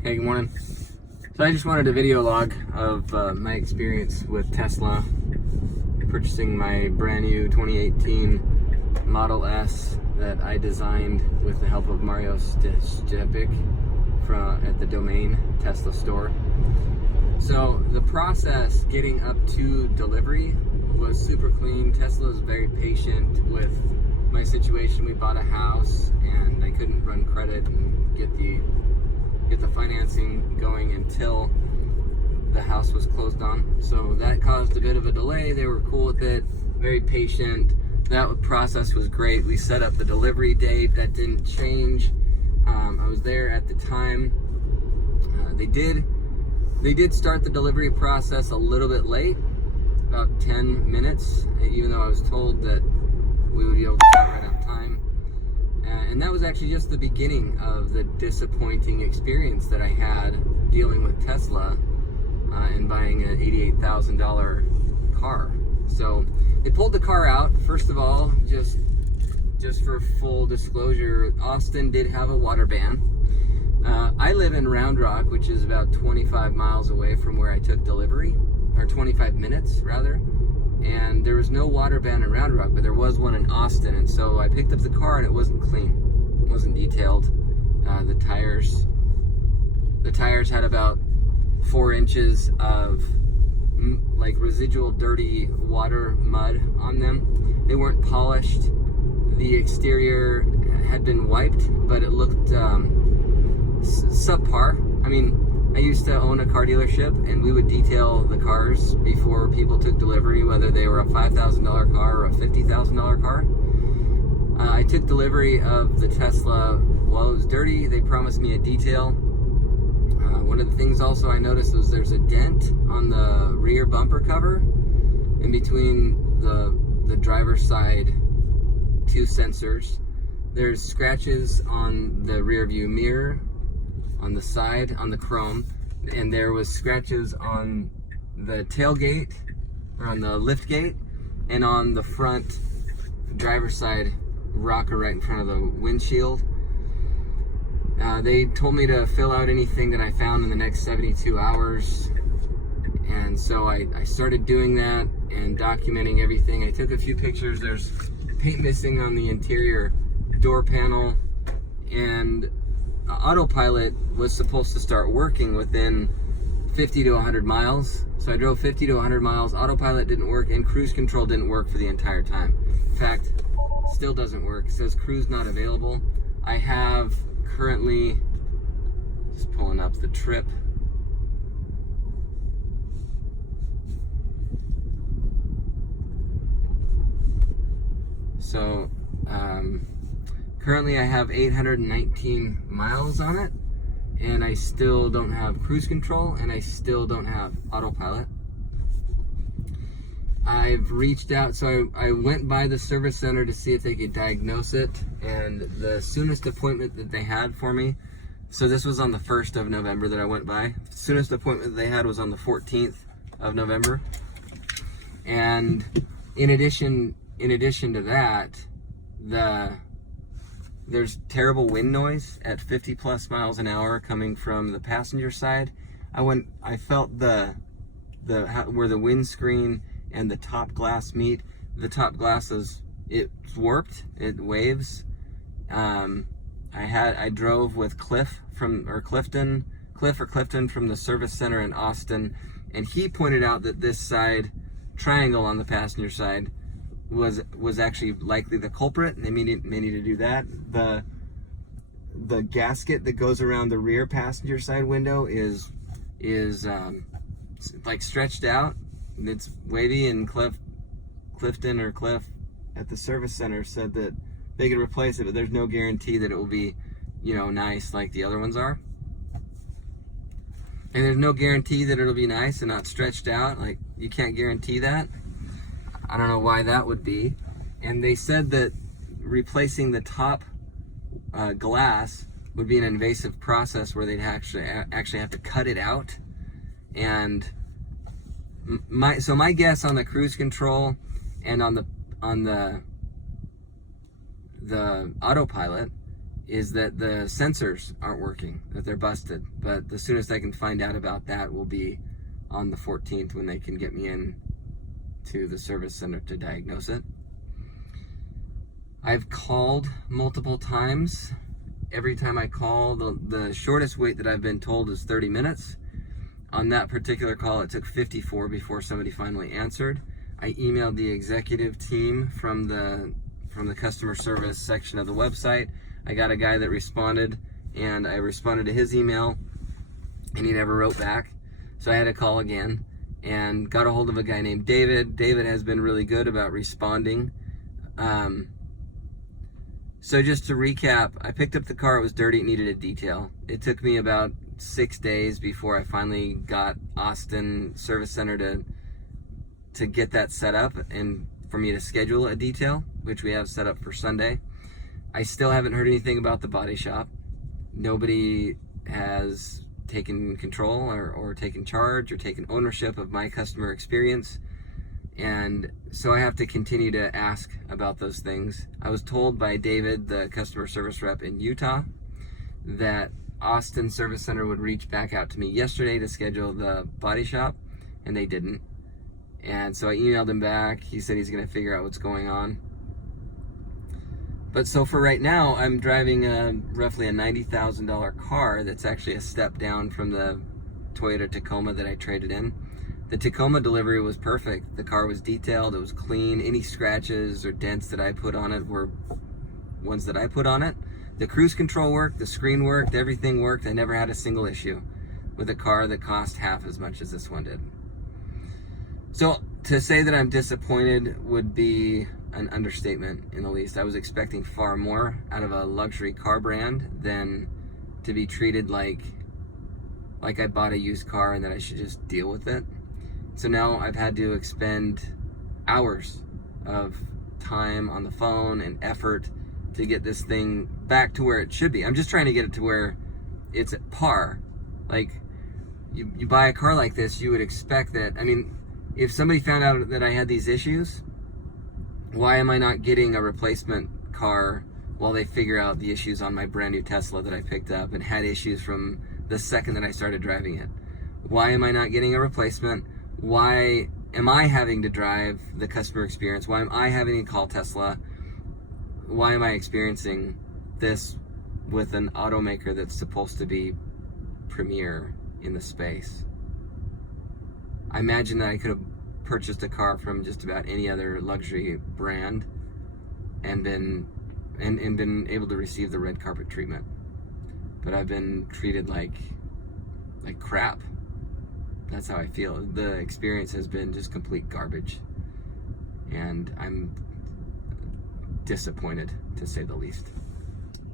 Hey, good morning. So I just wanted a video log of my experience with Tesla, purchasing my brand new 2018 Model S that I designed with the help of Mario Stjepic at the Domain Tesla store. So the process getting up to delivery was super clean. Tesla was very patient with my situation. We bought a house and I couldn't run credit and get the financing going until the house was closed on. So that caused a bit of a delay. They were cool with it, very patient. That process was great. We set up the delivery date. That didn't change. I was there at the time. They did start the delivery process a little bit late, about 10 minutes, even though I was told that we would be able to start right on time. And that was actually just the beginning of the disappointing experience that I had dealing with Tesla and buying an $88,000 car. So they pulled the car out. First of all, just for full disclosure, Austin did have a water ban. I live in Round Rock, which is about 25 miles away from where I took delivery, or 25 minutes rather. And there was no water ban in Round Rock, but there was one in Austin. And so I picked up the car and it wasn't clean. It wasn't detailed. The tires had about 4 inches of like residual dirty water mud on them. They weren't polished. The exterior had been wiped, but it looked subpar. I mean, I used to own a car dealership and we would detail the cars before people took delivery, whether they were a $5,000 car or a $50,000 car. I took delivery of the Tesla while it was dirty. They promised me a detail. One of the things also I noticed was there's a dent on the rear bumper cover in between the driver's side two sensors. There's scratches on the rear view mirror, on the side, on the chrome, and there was scratches on the tailgate, or on the lift gate, and on the front driver's side rocker right in front of the windshield. They told me to fill out anything that I found in the next 72 hours, and so I started doing that and documenting everything. I took a few pictures. There's paint missing on the interior door panel, and autopilot was supposed to start working within 50 to 100 miles. So I drove 50 to 100 miles. Autopilot didn't work, and cruise control didn't work for the entire time. In fact, still doesn't work. It says cruise not available. I have currently, just pulling up the trip. So, currently I have 819 miles on it, and I still don't have cruise control, and I still don't have autopilot. I've reached out, so I went by the service center to see if they could diagnose it, and the soonest appointment that they had for me, so this was on the 1st of November that I went by. The soonest appointment they had was on the 14th of November. And in addition to that, there's terrible wind noise at 50 plus miles an hour coming from the passenger side. I felt where the windscreen and the top glass meet. The top glass it's warped. It waves. I drove with Cliff from the service center in Austin, and he pointed out that this side triangle on the passenger side was actually likely the culprit, and they may need to do that. The gasket that goes around the rear passenger side window is like stretched out. It's wavy, and Cliff at the service center said that they could replace it, but there's no guarantee that it will be, nice like the other ones are. And there's no guarantee that it'll be nice and not stretched out. Like, you can't guarantee that. I don't know why that would be. And they said that replacing the top glass would be an invasive process where they'd actually have to cut it out. And my guess on the cruise control and on the autopilot is that the sensors aren't working, that they're busted. But the soonest I can find out about that will be on the 14th, when they can get me in to the service center to diagnose it. I've called multiple times. Every time I call, the shortest wait that I've been told is 30 minutes. On that particular call, it took 54 before somebody finally answered. I emailed the executive team from the customer service section of the website. I got a guy that responded, and I responded to his email, and he never wrote back. So I had to call again and got a hold of a guy named David. David has been really good about responding. So just to recap, I picked up the car. It was dirty. It needed a detail. It took me about 6 days before I finally got Austin Service Center to get that set up and for me to schedule a detail, which we have set up for Sunday. I still haven't heard anything about the body shop. Nobody has taken control or taken charge or taken ownership of my customer experience. And so I have to continue to ask about those things. I was told by David, the customer service rep in Utah, that Austin Service Center would reach back out to me yesterday to schedule the body shop, and they didn't. And so I emailed him back. He said he's going to figure out what's going on. But so for right now, I'm driving roughly a $90,000 car that's actually a step down from the Toyota Tacoma that I traded in. The Tacoma delivery was perfect. The car was detailed, it was clean. Any scratches or dents that I put on it were ones that I put on it. The cruise control worked, the screen worked, everything worked. I never had a single issue with a car that cost half as much as this one did. So to say that I'm disappointed would be an understatement in the least. I was expecting far more out of a luxury car brand than to be treated like I bought a used car and that I should just deal with it. So now I've had to expend hours of time on the phone and effort to get this thing back to where it should be. I'm just trying to get it to where it's at par. Like, you buy a car like this, you would expect that. I mean, if somebody found out that I had these issues, why am I not getting a replacement car while they figure out the issues on my brand new Tesla that I picked up and had issues from the second that I started driving it? Why am I not getting a replacement? Why am I having to drive the customer experience? Why am I having to call Tesla? Why am I experiencing this with an automaker that's supposed to be premier in the space? I imagine that I could have purchased a car from just about any other luxury brand and been able to receive the red carpet treatment. But I've been treated like crap. That's how I feel. The experience has been just complete garbage. And I'm disappointed, to say the least.